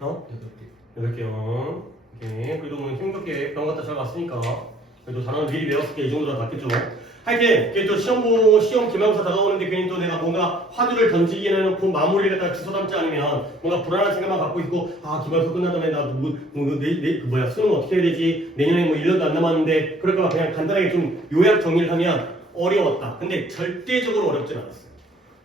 어? 8개. 8개요. 오케이. 그래도 뭐 힘겹게 그런 것도 잘 봤으니까. 그래도 단어는 미리 외웠을 때 이 정도는 맞겠죠. 하여튼, 이게 또 시험 기말고사 다가오는데 괜히 또 내가 뭔가 화두를 던지긴 해놓고 마무리를 갖다가 주워 담지 않으면 뭔가 불안한 생각만 갖고 있고, 아, 기말고사 끝난 다음에 나 수능 어떻게 해야 되지? 내년에 뭐 1년도 안 남았는데, 그럴까봐 그냥 간단하게 좀 요약 정리를 하면 어려웠다. 근데 절대적으로 어렵진 않았어요.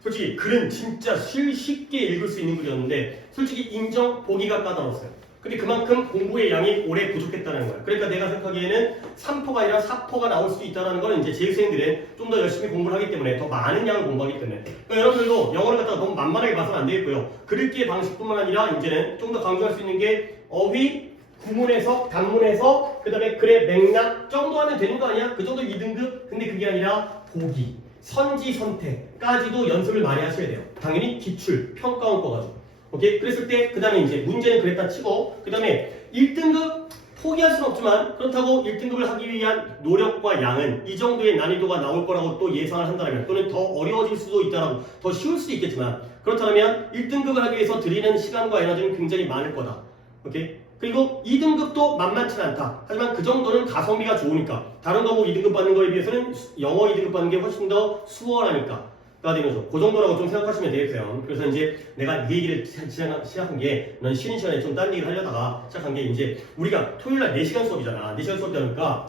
솔직히 글은 진짜 쉽게 읽을 수 있는 글이었는데 솔직히 인정 보기가 까다로웠어요. 근데 그만큼 공부의 양이 오래 부족했다는 거야. 그러니까 내가 생각하기에는 3포가 아니라 4포가 나올 수 있다는 건 이제 재수생들은 좀 더 열심히 공부를 하기 때문에 더 많은 양을 공부하기 때문에 그러니까 여러분들도 영어를 갖다가 너무 만만하게 봐서는 안 되겠고요. 글읽기의 방식뿐만 아니라 이제는 좀 더 강조할 수 있는 게 어휘, 구문 해석, 단문 해석, 그 다음에 글의 맥락 정도 하면 되는 거 아니야? 그 정도 2등급? 근데 그게 아니라 보기, 선지 선택까지도 연습을 많이 하셔야 돼요. 당연히 기출, 평가원 거 가지고. 오케이? 그랬을 때 그 다음에 이제 문제는 그랬다 치고 그 다음에 1등급 포기할 수는 없지만 그렇다고 1등급을 하기 위한 노력과 양은 이 정도의 난이도가 나올 거라고 또 예상을 한다면 또는 더 어려워질 수도 있다라고 더 쉬울 수도 있겠지만 그렇다면 1등급을 하기 위해서 들이는 시간과 에너지는 굉장히 많을 거다. 오케이? 그리고 2등급도 만만치는 않다. 하지만 그 정도는 가성비가 좋으니까 다른 과목 2등급 받는 거에 비해서는 영어 2등급 받는 게 훨씬 더 수월하니까 가 되는 거죠. 그 정도라고 좀 생각하시면 되겠어요. 그래서 이제 내가 이 얘기를 시작한 게 넌 쉬는 시간에 좀 딴 얘기를 하려다가 시작한 게 이제 우리가 토요일날 4시간 수업이잖아. 4시간 수업이다 보니까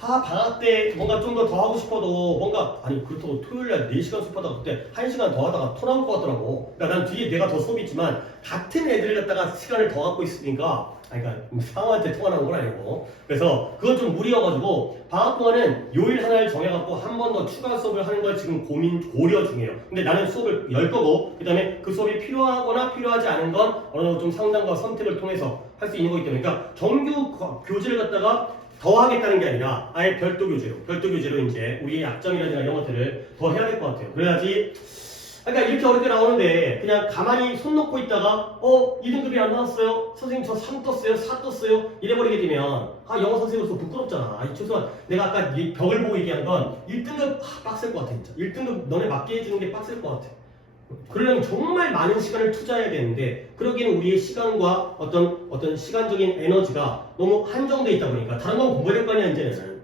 방학 때 뭔가 좀 더 하고 싶어도 뭔가 아니 그렇다고 토요일날 4시간 수업하다가 그때 1시간 더 하다가 토 나올 것 같더라고. 그러니까 난 뒤에 내가 더 수업이 있지만 같은 애들을 갖다가 시간을 더 갖고 있으니까 그러니까 상호한테 통화 나온 건 아니고 그래서 그건 좀 무리여가지고 방학 동안은 요일 하나를 정해갖고 한 번 더 추가 수업을 하는 걸 지금 고려 중이에요. 근데 나는 수업을 열 거고 그 다음에 그 수업이 필요하거나 필요하지 않은 건 어느 정도 좀 상담과 선택을 통해서 할 수 있는 거기 때문에 그러니까 정규 교재를 갖다가 더 하겠다는 게 아니라 아예 별도 교재로 이제 우리의 약점이라든가 이런 것들을 더 해야 될 것 같아요. 그래야지 그러니까 이렇게 어렵게 나오는데 그냥 가만히 손 놓고 있다가 2등급이 안 나왔어요. 선생님 저 3 떴어요. 4 떴어요. 이래버리게 되면 영어 선생님으로서 부끄럽잖아. 최소한 내가 아까 이 벽을 보고 얘기한 건 1등급 빡셀 것 같아 진짜. 1등급 너네 맞게 해주는 게 빡셀 것 같아. 그러려면 정말 많은 시간을 투자해야 되는데 그러기에는 우리의 시간과 어떤 시간적인 에너지가 너무 한정돼 있다 보니까 다른 건 공부할 거 아니야 이제는.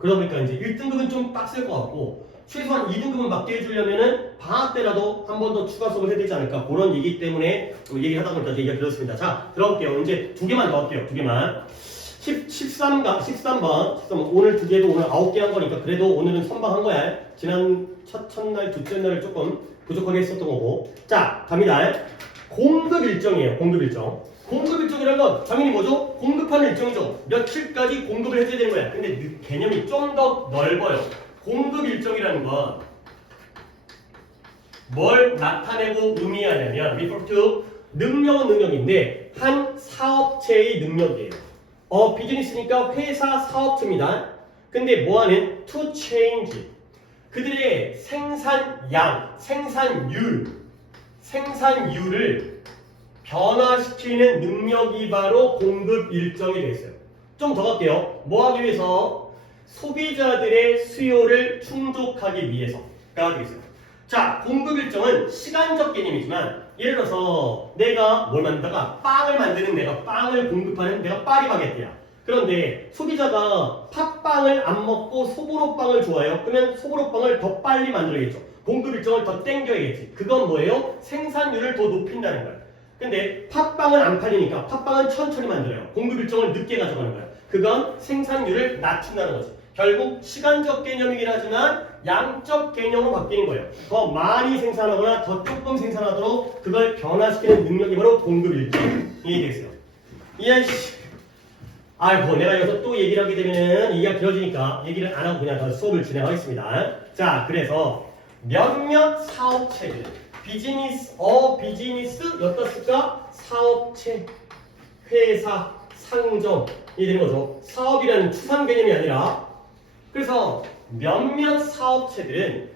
그러다 보니까 이제 1등급은 좀 빡셀 것 같고 최소한 2등급은 맞게 해주려면은 방학 때라도 한 번 더 추가 수업을 해야 되지 않을까 그런 얘기 때문에 얘기하다 보니까 얘기가 들었습니다. 자 들어볼게요. 이제 2개만 더 할게요. 2개만 13번 오늘 2개도 오늘 9개 한 거니까 그래도 오늘은 선방한 거야. 지난 첫날 둘째 날을 조금 부족하게 했었던 거고 자 갑니다. 공급 일정이에요. 공급 일정이라는 건 당연히 뭐죠? 공급하는 일정이죠. 며칠까지 공급을 해줘야 되는 거야. 근데 개념이 좀 더 넓어요. 공급 일정이라는 건 뭘 나타내고 의미하냐면 refer to 능력은 능력인데 한 사업체의 능력이에요. 비즈니스니까 회사 사업체입니다. 근데 뭐하는? to change 그들의 생산량, 생산율을 변화시키는 능력이 바로 공급 일정이 되겠어요. 좀 더 갈게요. 뭐 하기 위해서? 소비자들의 수요를 충족하기 위해서가 되겠어요. 자, 공급 일정은 시간적 개념이지만 예를 들어서 내가 뭘 만들다가 빵을 만드는 내가 빵을 공급하는 내가 파리바게뜨야. 그런데 소비자가 팥빵을 안 먹고 소보로빵을 좋아해요. 그러면 소보로빵을 더 빨리 만들어야겠죠. 공급 일정을 더 땡겨야겠지. 그건 뭐예요? 생산율을 더 높인다는 거예요. 근데 팥빵은 안 팔리니까 팥빵은 천천히 만들어요. 공급 일정을 늦게 가져가는 거예요. 그건 생산율을 낮춘다는 거죠. 결국 시간적 개념이긴 하지만 양적 개념으로 바뀌는 거예요. 더 많이 생산하거나 더 조금 생산하도록 그걸 변화시키는 능력이 바로 공급 일정이 되겠어요. 이해하시? 아이고 내가 여기서 또 얘기를 하게 되면은 얘기가 길어지니까 얘기를 안 하고 그냥 더 수업을 진행하겠습니다. 자 그래서 몇몇 사업체들 비즈니스 어떻을까? 사업체, 회사, 상점이 되는 거죠. 사업이라는 추상 개념이 아니라 그래서 몇몇 사업체들은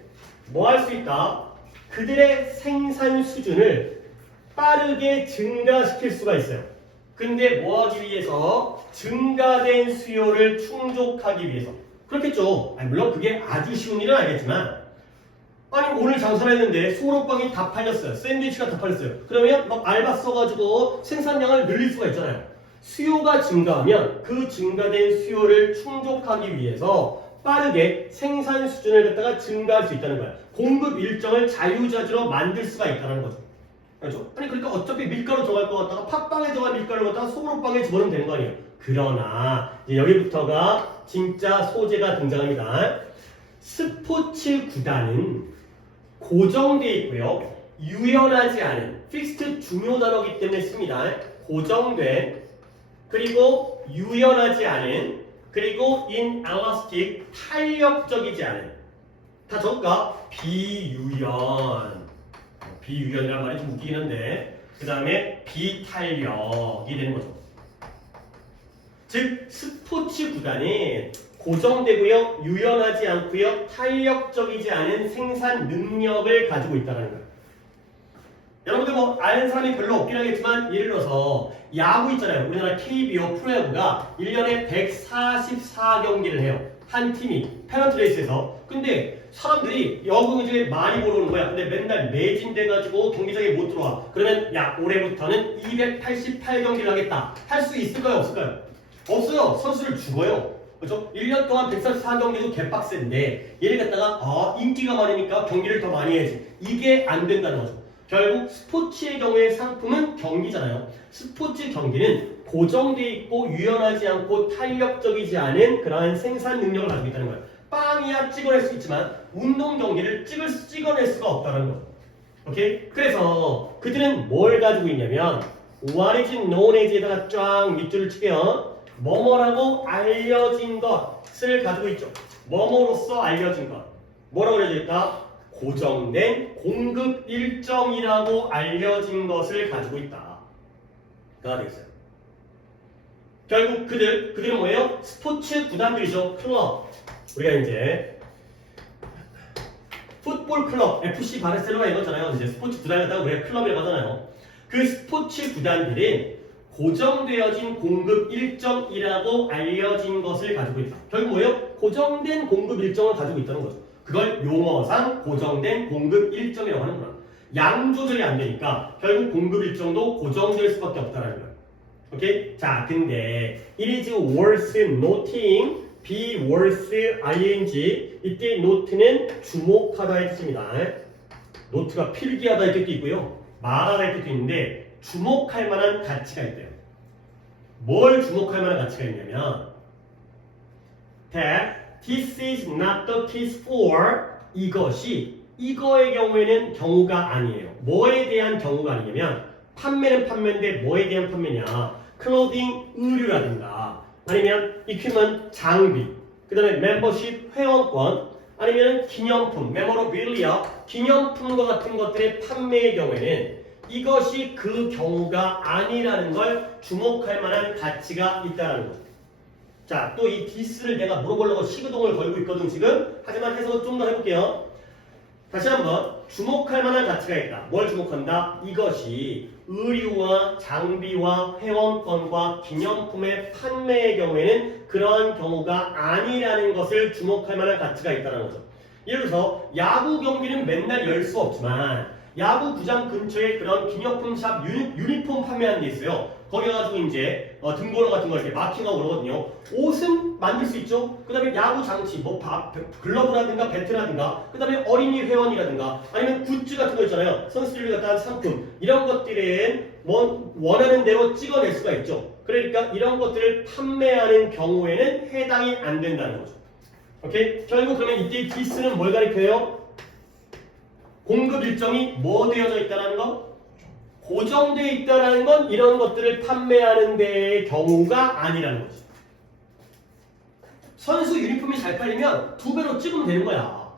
뭐 할 수 있다? 그들의 생산 수준을 빠르게 증가시킬 수가 있어요. 근데 뭐 하기 위해서? 증가된 수요를 충족하기 위해서. 그렇겠죠. 물론 그게 아주 쉬운 일은 아니겠지만 아니 오늘 장사를 했는데 소금빵이 다 팔렸어요. 샌드위치가 다 팔렸어요. 그러면 막 알바 써가지고 생산량을 늘릴 수가 있잖아요. 수요가 증가하면 그 증가된 수요를 충족하기 위해서 빠르게 생산 수준을 갖다가 증가할 수 있다는 거야. 공급 일정을 자유자재로 만들 수가 있다는 거죠. 그렇죠? 아니 그러니까 어차피 밀가루 들어갈 것 같다가 팥빵에 들어갈 밀가루를 갖다가 소금빵에 집어넣으면 되는 거 아니에요. 그러나 이제 여기부터가 진짜 소재가 등장합니다. 스포츠 구단은 고정되어 있고요. 유연하지 않은 픽스트 중요 단어이기 때문에 씁니다. 고정된 그리고 유연하지 않은 그리고 inelastic 탄력적이지 않은 다 적을까? 비유연이란 말이 좀 웃기긴 한데 그 다음에 비탄력이 되는 거죠. 즉 스포츠 구단이 고정되고요, 유연하지 않고요, 탄력적이지 않은 생산 능력을 가지고 있다는 거예요. 여러분들 뭐 아는 사람이 별로 없긴 하겠지만 예를 들어서 야구 있잖아요. 우리나라 KBO 프로야구가 1년에 144경기를 해요. 한 팀이 페넌트 레이스에서. 근데 사람들이 야구 이제 많이 보러 오는 거야. 근데 맨날 매진돼가지고 경기장에 못 들어와. 그러면 야 올해부터는 288경기를 하겠다. 할 수 있을까요? 없을까요? 없어요. 선수를 죽어요. 그렇죠? 1년 동안 144경기도 개빡센데 얘를 갖다가 인기가 많으니까 경기를 더 많이 해야지. 이게 안 된다는 거죠. 결국 스포츠의 경우에 상품은 경기잖아요. 스포츠 경기는 고정되어 있고 유연하지 않고 탄력적이지 않은 그러한 생산 능력을 가지고 있다는 거예요. 빵이야 찍어낼 수 있지만 운동 경기를 찍어낼 수가 없다는 거죠. 오케이? 그래서 그들은 뭘 가지고 있냐면 what is known as에다가 쫙 밑줄을 치게요. 뭐뭐라고 알려진 것을 가지고 있죠. 뭐뭐로서 알려진 것. 뭐라고 알려져 있다? 고정된 공급 일정이라고 알려진 것을 가지고 있다. 가 되겠어요. 결국 그들은 뭐예요? 스포츠 구단들이죠. 클럽. 우리가 이제 풋볼 클럽, FC 바르셀로나 이거잖아요. 이제 스포츠 구단에다가 우리가 클럽이라고 하잖아요. 그 스포츠 구단들은 고정되어진 공급 일정이라고 알려진 것을 가지고 있다. 결국 뭐예요? 고정된 공급 일정을 가지고 있다는 거죠. 그걸 용어상 고정된 공급 일정이라고 하는구나. 양 조절이 안 되니까 결국 공급 일정도 고정될 수밖에 없다는 거예요. 오케이? 자, 근데 it is worth noting, be worth ing. 이때 note는 주목하다의 뜻입니다. 노트가 필기하다의 뜻도 있고요. 말하다의 뜻도 있는데 주목할 만한 가치가 있대요. 뭘 주목할 만한 가치가 있냐면 that this is not the case for 이거의 경우에는 경우가 아니에요. 뭐에 대한 경우가 아니냐면 판매는 판매인데 뭐에 대한 판매냐? 클로딩 의류라든가 아니면 equipment 장비 그 다음에 멤버십 회원권 아니면 기념품 메모로빌리아 기념품과 같은 것들의 판매의 경우에는 이것이 그 경우가 아니라는 걸 주목할 만한 가치가 있다는 거죠. 자, 또 이 디스를 내가 물어보려고 시그동을 걸고 있거든 지금. 하지만 해석을 좀 더 해볼게요. 다시 한번 주목할 만한 가치가 있다. 뭘 주목한다? 이것이 의류와 장비와 회원권과 기념품의 판매의 경우에는 그러한 경우가 아니라는 것을 주목할 만한 가치가 있다는 거죠. 예를 들어서 야구 경기는 맨날 열 수 없지만 야구 구장 근처에 그런 기념품 샵 유니폼 판매하는 데 있어요. 거기 가지고 이제 등번호 같은 거 이렇게 마킹하고 그러거든요. 옷은 만들 수 있죠. 그 다음에 야구 장치, 뭐 글러브라든가 배트라든가, 그 다음에 어린이 회원이라든가, 아니면 굿즈 같은 거 있잖아요. 선수들이 갖다 한 상품 이런 것들은 원하는 대로 찍어낼 수가 있죠. 그러니까 이런 것들을 판매하는 경우에는 해당이 안 된다는 거죠. 오케이? 결국 그러면 이때 디스는 뭘 가리켜요? 공급 일정이 뭐 되어져 있다는 거? 고정되어 있다는 건 이런 것들을 판매하는 데의 경우가 아니라는 거지. 선수 유니폼이 잘 팔리면 2배로 찍으면 되는 거야.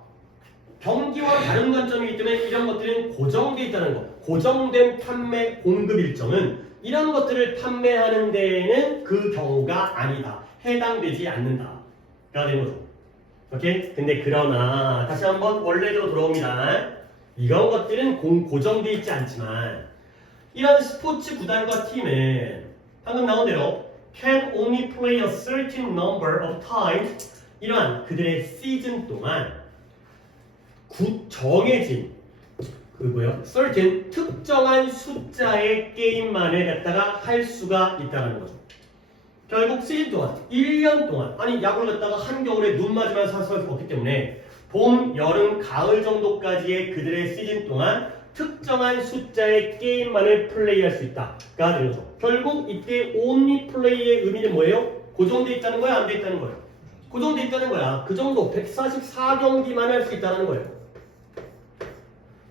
경기와 다른 관점이기 때문에 이런 것들은 고정되어 있다는 거. 고정된 판매 공급 일정은 이런 것들을 판매하는 데에는 그 경우가 아니다. 해당되지 않는다. 가 되는 거죠. 오케이? 근데 그러나 다시 한번 원래대로 돌아옵니다. 이런 것들은 고정되어 있지 않지만 이런 스포츠 구단과 팀은 방금 나온 대로 can only play a certain number of times 이러한 그들의 시즌 동안 정해진 certain 특정한 숫자의 게임만을 갖다가 할 수가 있다는 거죠. 결국 시즌 동안 1년 동안 아니 야구를 갖다가 한겨울에 눈 맞으면 살 수 없기 때문에 봄, 여름, 가을 정도까지의 그들의 시즌 동안 특정한 숫자의 게임만을 플레이할 수 있다가 되는 거죠. 결국 이때 only play의 의미는 뭐예요? 고정돼 있다는 거야? 안 돼 있다는 거예요? 고정돼 있다는 거야. 그 정도 144경기만 할 수 있다는 거예요.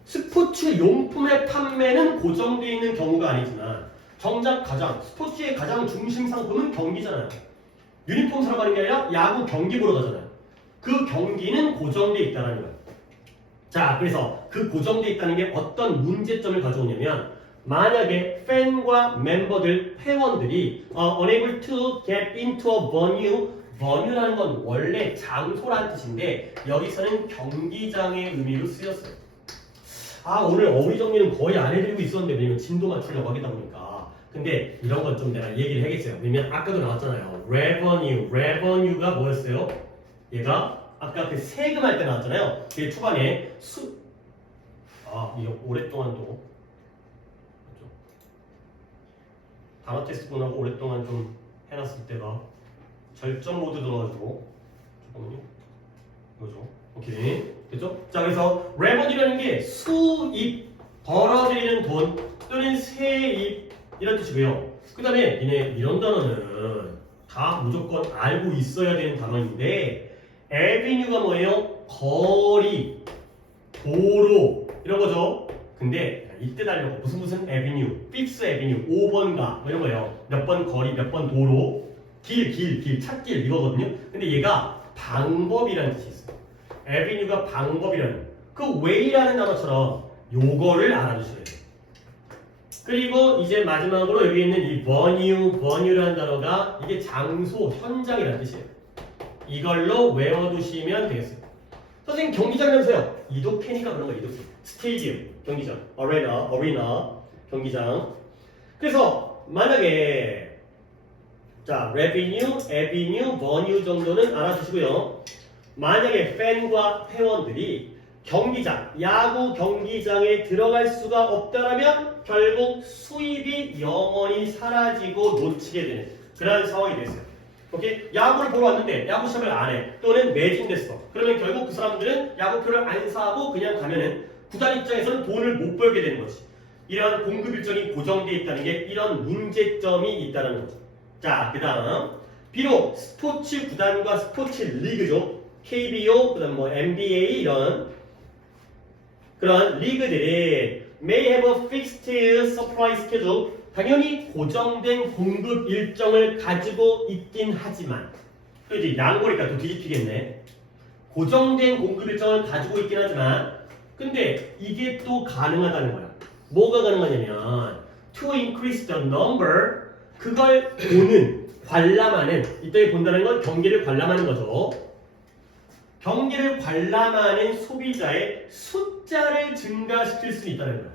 스포츠 용품의 판매는 고정되어 있는 경우가 아니지만 정작 스포츠의 가장 중심 상품은 경기잖아요. 유니폼 사러 가는 게 아니라 야구 경기 보러 가잖아요. 그 경기는 고정되어 있다는 거예요. 자, 그래서 그 고정되어 있다는 게 어떤 문제점을 가져오냐면 만약에 팬과 멤버들, 회원들이 unable to get into a venue라는 건 원래 장소라는 뜻인데 여기서는 경기장의 의미로 쓰였어요. 오늘 어휘 정리는 거의 안 해드리고 있었는데 왜냐면 진도 맞추려고 하겠다 보니까 근데 이런 건 좀 내가 얘기를 해야겠어요. 왜냐면 아까도 나왔잖아요. revenue가 뭐였어요? 얘가 아까 그 세금 할 때 나왔잖아요. 그 초반에 이거 오랫동안 또 단어 테스트 보느라고 오랫동안 좀 해놨을 때가 절정 모드 들어가지고 잠깐만요. 이거죠. 오케이. 됐죠? 자, 그래서 revenue라는 게 수입, 벌어들이는 돈 또는 세입 이런 뜻이고요. 그 다음에 이런 단어는 다 무조건 알고 있어야 되는 단어인데 avenue가 뭐예요? 거리, 도로 이런 거죠. 근데 이때 달려고 무슨 avenue, fix avenue, 5번가 뭐 이런 거예요. 몇 번 거리, 몇 번 도로, 길, 찾길 이거거든요. 근데 얘가 방법이라는 뜻이 있어요. avenue가 방법이라는 그 way라는 단어처럼 요거를 알아두셔야 돼요. 그리고 이제 마지막으로 여기 있는 이 venue라는 단어가 이게 장소, 현장이라는 뜻이에요. 이걸로 외워두시면 되겠어요. 선생님 경기장이라면서요. 이도캐니까 그런 거예요. 이도캐. 스테디움, 경기장, 어리나, 경기장. 그래서 만약에 자, revenue, avenue, venue 정도는 알아두시고요. 만약에 팬과 회원들이 경기장, 야구 경기장에 들어갈 수가 없다라면 결국 수입이 영원히 사라지고 놓치게 되는 그런 상황이 됐어요. 오케이? 야구를 보러 왔는데 야구 시합을 안 해. 또는 매진됐어. 그러면 결국 그 사람들은 야구표를 안 사고 그냥 가면은 구단 입장에서는 돈을 못 벌게 되는 거지. 이런 공급 일정이 고정되어 있다는 게 이런 문제점이 있다는 거죠. 자, 그 다음 비록 스포츠 구단과 스포츠 리그죠. KBO, 그 다음 NBA 이런 그런 리그들이 may have a fixed supply schedule 당연히 고정된 공급 일정을 가지고 있긴 하지만 그지 양보니까 또 뒤집히겠네. 고정된 공급 일정을 가지고 있긴 하지만 근데 이게 또 가능하다는 거야. 뭐가 가능하냐면 to increase the number 그걸 보는 관람하는 이때 본다는 건 경기를 관람하는 거죠. 경기를 관람하는 소비자의 숫자를 증가시킬 수 있다는 거야.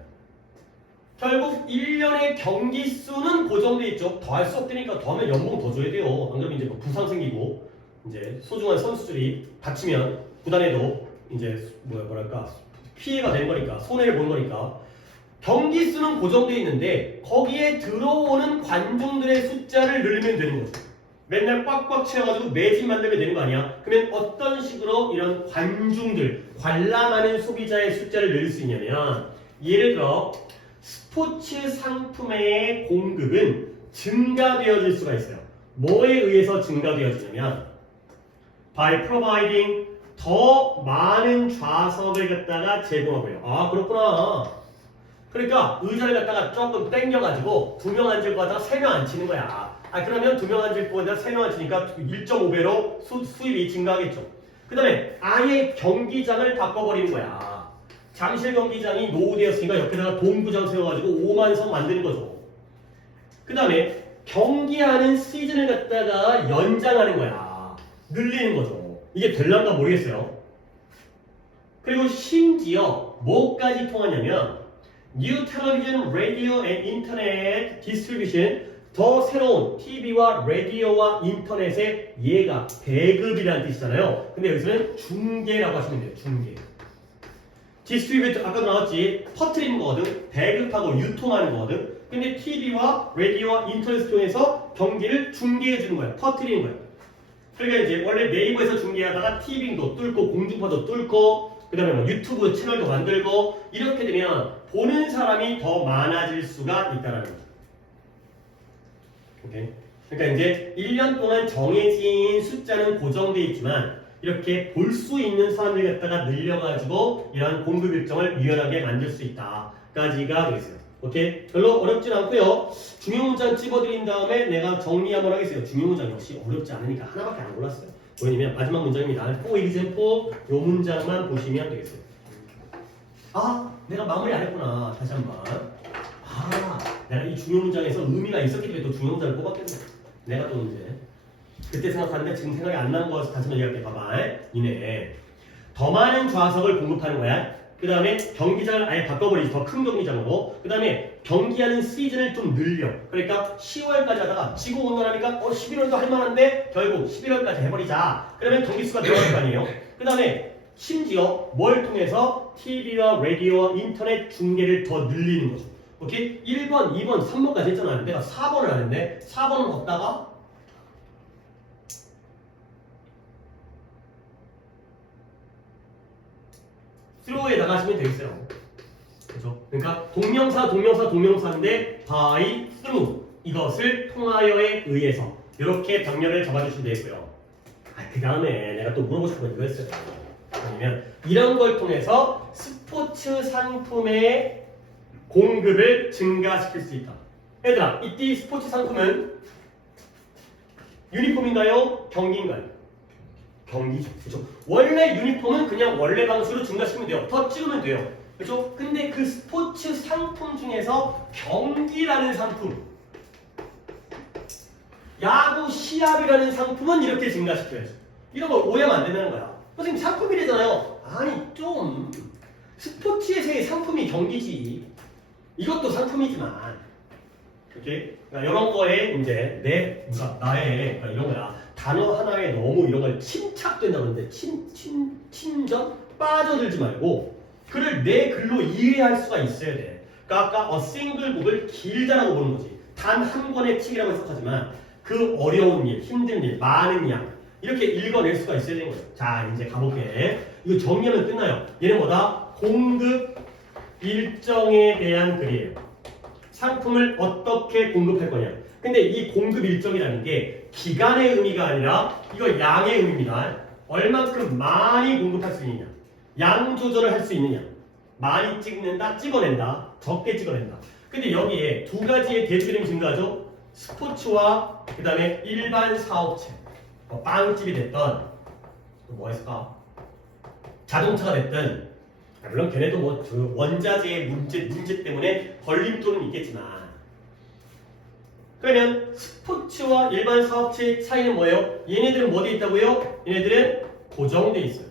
결국 1년의 경기 수는 고정돼 있죠. 더 할 수 없으니까 더 하면 연봉 더 줘야 돼요. 안 그러면 이제 부상 생기고 이제 소중한 선수들이 다치면 구단에도 이제 뭐랄까 피해가 되는 거니까 손해를 보는 거니까 경기 수는 고정돼 있는데 거기에 들어오는 관중들의 숫자를 늘리면 되는 거죠. 맨날 꽉꽉 채워가지고 매진 만들면 되는 거 아니야? 그러면 어떤 식으로 이런 관중들, 관람하는 소비자의 숫자를 늘릴 수 있냐면 예를 들어 스포츠 상품의 공급은 증가되어질 수가 있어요. 뭐에 의해서 증가되어지냐면 by providing 더 많은 좌석을 갖다가 제공하고요. 아 그렇구나. 그러니까 의자를 갖다가 조금 당겨가지고 2명 앉을 거다 3명 앉히는 거야. 그러면 2명 앉을 거다 3명 앉히니까 1.5배로 수입이 증가하겠죠. 그 다음에 아예 경기장을 바꿔버리는 거야. 잠실 경기장이 노후되었으니까 옆에다가 동구장 세워가지고 5만 석 만드는 거죠. 그 다음에 경기하는 시즌을 갖다가 연장하는 거야. 늘리는 거죠. 이게 될란가 모르겠어요. 그리고 심지어 뭐까지 통하냐면 New Television, Radio and Internet Distribution 더 새로운 TV와 라디오와 인터넷의 얘가 배급이라는 뜻이잖아요. 근데 여기서는 중계라고 하시면 돼요. 중계. 디스트리뷰트 아까도 나왔지. 퍼뜨리는 거거든. 배급하고 유통하는 거거든. 근데 TV와 라디오와 인터넷을 통해서 경기를 중계해 주는 거야. 퍼뜨리는 거야. 그러니까 이제 원래 네이버에서 중계하다가 TV도 뚫고 공중파도 뚫고 그다음에 뭐 유튜브 채널도 만들고 이렇게 되면 보는 사람이 더 많아질 수가 있다라는 거죠. 오케이? 그러니까 이제 1년 동안 정해진 숫자는 고정돼 있지만 이렇게 볼 수 있는 사람들 갖다가 늘려가지고 이러한 공급 일정을 유연하게 만들 수 있다까지가 되겠어요. 오케이? 별로 어렵진 않고요. 중요 문장 찝어드린 다음에 내가 정리 한번 하겠어요. 중요 문장 역시 어렵지 않으니까 하나밖에 안 골랐어요. 뭐냐면 마지막 문장입니다. For example 요 문장만 보시면 되겠어요. 아, 내가 마무리 안 했구나. 다시 한번. 아, 내가 이 중요 문장에서 의미가 있었기 때문에 또 중요 문장을 뽑았겠네. 내가 또 이제 그때 생각하는데 지금 생각이 안 나는 거라서 다시 한번 얘기할게. 봐봐. 이네. 더 많은 좌석을 공급하는 거야. 그 다음에 경기장을 아예 바꿔버리지. 더 큰 경기장으로. 그 다음에 경기하는 시즌을 좀 늘려. 그러니까 10월까지 하다가 지구온난화니까 11월도 할만한데 결국 11월까지 해버리자. 그러면 경기 수가 늘어날 거 아니에요. 그 다음에 심지어 뭘 통해서 TV와 라디오와 인터넷 중계를 더 늘리는 거죠. 오케이? 1번, 2번, 3번까지 했잖아. 내가 4번을 안 했네. 4번은 없다가 through에다가 하시면 되겠어요. 그죠? 그러니까 동명사인데 by, through 이것을 통하여에 의해서 이렇게 병렬을 잡아주시면 되겠고요. 그 다음에 내가 또 물어보고 싶은 건 이거였어요. 아니면 이런 걸 통해서 스포츠 상품의 공급을 증가시킬 수 있다. 얘들아, 이때 스포츠 상품은 유니폼인가요? 경기인가요? 경기죠. 그렇죠? 원래 유니폼은 그냥 원래 방식으로 증가시키면 돼요. 더 찍으면 돼요. 그렇죠? 근데 그 스포츠 상품 중에서 경기라는 상품, 야구 시합이라는 상품은 이렇게 증가시켜야죠. 이런 걸 오해하면 안 된다는 거야. 선생님 상품이래잖아요. 아니 좀 스포츠에서의 상품이 경기지. 이것도 상품이지만, 오케이? 그러니까 이런 거에 이제 나의 그러니까 이런 거야. 단어 하나에 너무 이런 걸 침착된다는데 침전 빠져들지 말고 글을 내 글로 이해할 수가 있어야 돼. 그러니까 아까 single book을 길다라고 보는 거지. 단 한 권의 책이라고 해석하지만 그 어려운 일, 힘든 일, 많은 양 이렇게 읽어낼 수가 있어야 되는 거예요. 자, 이제 가볼게. 이거 정리하면 끝나요. 얘는 뭐다? 공급 일정에 대한 글이에요. 상품을 어떻게 공급할 거냐. 근데 이 공급 일정이라는 게 기간의 의미가 아니라 이거 양의 의미입니다. 얼만큼 많이 공급할 수 있느냐. 양 조절을 할 수 있느냐. 많이 찍어낸다. 적게 찍어낸다. 근데 여기에 두 가지의 대표적인 증가죠. 스포츠와 그 다음에 일반 사업체. 빵집이 됐던 뭐 했을까? 자동차가 됐든 물론 걔네도 뭐 원자재의 문제 때문에 걸림돌은 있겠지만 그러면 스포츠와 일반 사업체의 차이는 뭐예요? 얘네들은 뭐 돼 있다고요? 얘네들은 고정돼 있어요.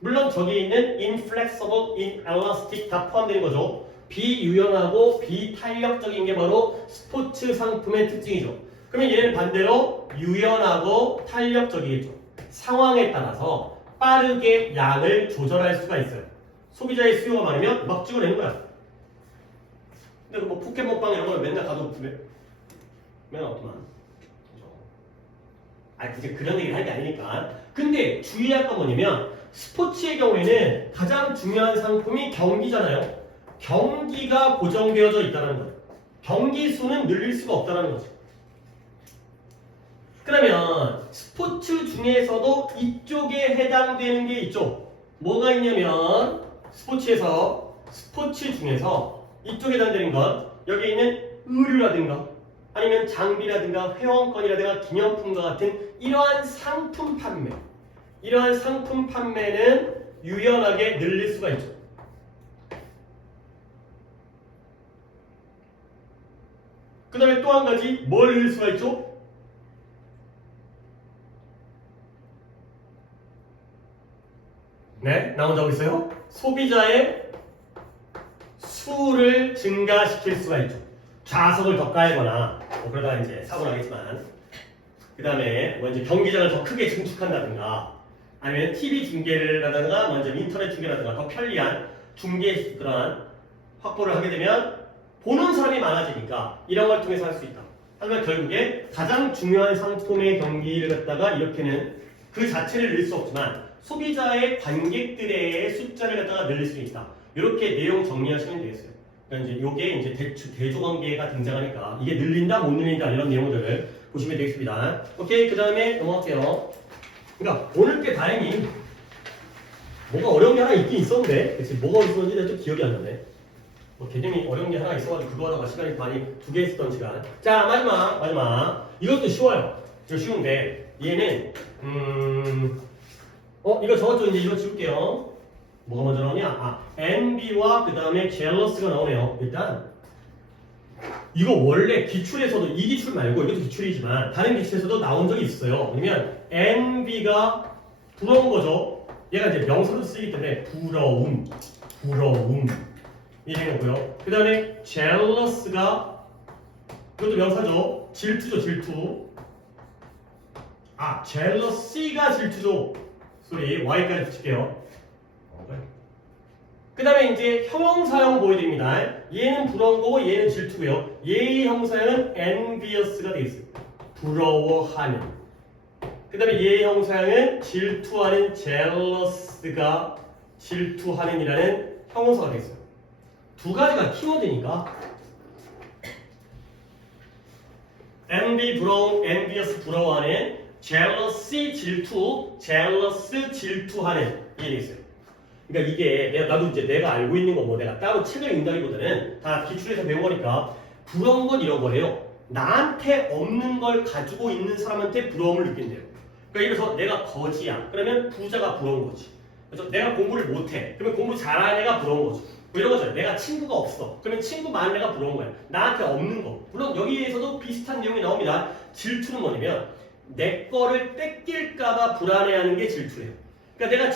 물론 저기 있는 inflexible, inelastic 다 포함되는 거죠. 비유연하고 비탄력적인 게 바로 스포츠 상품의 특징이죠. 그러면 얘네는 반대로 유연하고 탄력적이겠죠. 상황에 따라서 빠르게 양을 조절할 수가 있어요. 소비자의 수요가 많으면 막 찍어내는 거야. 근데 뭐 포켓몬빵 이런 걸 맨날 가도 맨날 없구만. 그죠? 그런 얘기를 할 게 아니니까. 근데 주의할 건 뭐냐면 스포츠의 경우에는 가장 중요한 상품이 경기잖아요. 경기가 고정되어져 있다는 거예요. 경기 수는 늘릴 수가 없다는 거죠. 그러면 스포츠 중에서도 이쪽에 해당되는 게 있죠. 뭐가 있냐면 스포츠 중에서 이쪽에 해당되는 건 여기 있는 의류라든가 아니면 장비라든가 회원권이라든가 기념품과 같은 이러한 상품 판매는 유연하게 늘릴 수가 있죠. 그 다음에 또 한 가지 뭘 늘릴 수가 있죠? 네, 나 혼자 하고 있어요. 소비자의 수를 증가시킬 수가 있죠. 좌석을 더 깔거나 그러다가 이제 사고 나겠지만 그 다음에 뭐 이제 경기장을 더 크게 증축한다든가 아니면 TV 중계라든가 먼저 인터넷 중계라든가 더 편리한 중계 그러한 확보를 하게 되면 보는 사람이 많아지니까 이런 걸 통해서 할 수 있다. 하지만 결국에 가장 중요한 상품의 경기를 갖다가 이렇게는 그 자체를 늘릴 수 없지만 소비자의 관객들의 숫자를 갖다가 늘릴 수 있다. 이렇게 내용 정리하시면 되겠어요. 그러니까 이제 요게 이제 대조관계가 등장하니까 이게 늘린다 못 늘린다 이런 내용들을 보시면 되겠습니다. 오케이, 그 다음에 넘어갈게요. 그러니까 오늘 게 다행히 뭐가 어려운 게 하나 있긴 있었는데 그치? 뭐가 있었는지 내가 좀 기억이 안 나네. 뭐 개념이 어려운 게 하나 있어가지고 그거 하다가 시간이 많이 2개 있었던 시간. 자, 마지막 이것도 쉬워요. 이거 쉬운데 얘는 이거 적었죠. 이제 이거 지울게요. 뭐가 먼저 나오냐? envy와 그 다음에 jealous가 나오네요. 일단 이거 원래 기출에서도 이 기출 말고 이것도 기출이지만 다른 기출에서도 나온 적이 있어요. 왜냐면 envy가 부러운 거죠. 얘가 이제 명사로 쓰이기 때문에 부러움 이 되는 거고요. 그 다음에 jealous가 이것도 명사죠. 질투죠, 질투. jealousy가 질투죠. 소리 y까지 붙일게요. 그 다음에 이제 형용사형 보여드립니다. 얘는 부러운 거고 얘는 질투고요. 얘의 형사형은 envious가 되겠어요. 부러워하는. 그 다음에 얘의 형사형은 질투하는 jealous가 질투하는이라는 형용사가 되겠어요. 두 가지가 키워드니까 envy 부러움, envious 부러워하는, jealousy 질투, jealous 질투하는 이게 되겠어요. 그러니까 이게 나도 이제 내가 알고 있는 거 뭐 내가 따로 책을 읽는다기보다는 다 기출에서 배운 거니까 부러운 건 이런 거래요. 나한테 없는 걸 가지고 있는 사람한테 부러움을 느낀대요. 그러니까 예를 들어서 내가 거지야. 그러면 부자가 부러운 거지. 그래서 내가 공부를 못해. 그러면 공부 잘하는 애가 부러운 거죠. 뭐 이런 거죠. 내가 친구가 없어. 그러면 친구 많은 애가 부러운 거야. 나한테 없는 거. 물론 여기에서도 비슷한 내용이 나옵니다. 질투는 뭐냐면 내 거를 뺏길까봐 불안해하는 게 질투래요. 그러니까 내가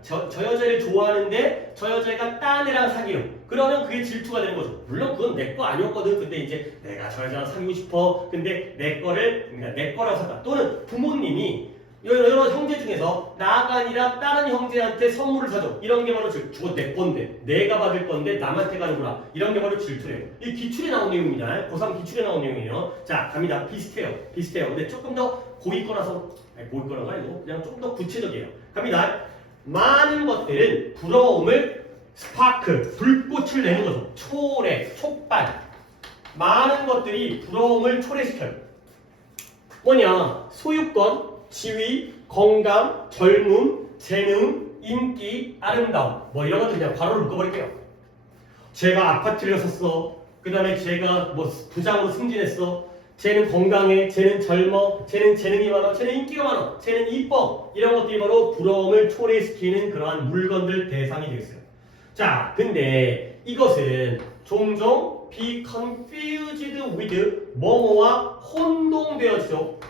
저 여자를 좋아하는데 저 여자가 딴 애랑 사귀어. 그러면 그게 질투가 되는 거죠. 물론 그건 내 거 아니었거든. 근데 이제 내가 저 여자랑 사귀고 싶어. 근데 그러니까 내 거라고 생각. 또는 부모님이 여러 형제 중에서 나가 아니라 다른 형제한테 선물을 사줘. 이런 게 바로 저거 내 건데 내가 받을 건데 남한테 가는구나. 이런 게 바로 질투래요. 이 기출에 나온 내용입니다. 고3 기출에 나온 내용이에요. 자, 갑니다. 비슷해요. 근데 조금 더 고위 거라서 고위 거라고 아니고 그냥 조금 더 구체적이에요. 갑니다. 많은 것들은 부러움을 스파크, 불꽃을 내는 거죠. 초래, 촉발. 많은 것들이 부러움을 초래시켜요. 뭐냐? 소유권, 지위, 건강, 젊음, 재능, 인기, 아름다움. 뭐 이런 것들 그냥 바로 묶어버릴게요. 제가 아파트를 샀어. 그 다음에 제가 뭐 부장으로 승진했어. 쟤는 건강해, 쟤는 젊어, 쟤는 재능이 많아, 쟤는 인기가 많아, 쟤는 이뻐. 이런 것들이 바로 부러움을 초래시키는 그러한 물건들 대상이 되겠어요. 자, 근데 이것은 종종 be confused with 뭐뭐와 혼동되어지죠.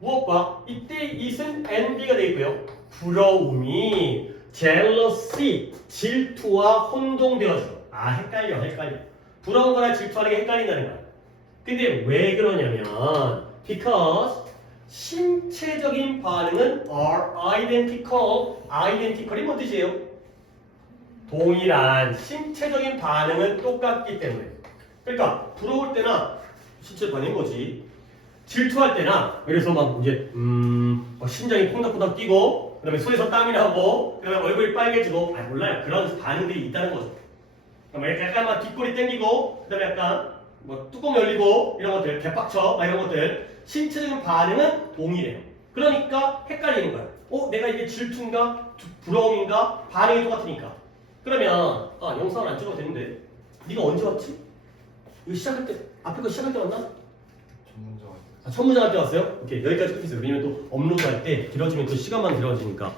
무엇과? 이때 it은 envy가 되겠고요. 부러움이 jealousy, 질투와 혼동되어지죠. 헷갈려. 부러운 거랑 질투하는 게 헷갈린다는 거야. 근데 왜 그러냐면 because 신체적인 반응은 are identical이 뭔 뜻이에요? 동일한 신체적인 반응은 똑같기 때문에. 그러니까 부러울 때나 신체 반응인 거지. 질투할 때나 그래서 막 이제 심장이 콩닥콩닥 뛰고 그다음에 손에서 땀이 나고 그다음에 얼굴이 빨개지고 몰라요. 그런 반응들이 있다는 거죠. 그러니까 약간 막 뒷골이 당기고 그다음에 약간 뭐 뚜껑 열리고 이런 것들, 개빡쳐 이런 것들 신체적인 반응은 동일해요. 그러니까 헷갈리는 거예요. 내가 이게 질투인가 부러움인가 반응이 똑같으니까. 그러면 영상을 안 찍어도 되는데 네가 언제 왔지? 이거 시작할 때 앞에 거 시작할 때 왔나? 첫 문장 할 때 왔어요? 오케이, 여기까지 끝이세요. 왜냐면 또 업로드할 때 길어지면 또 시간만 길어지니까.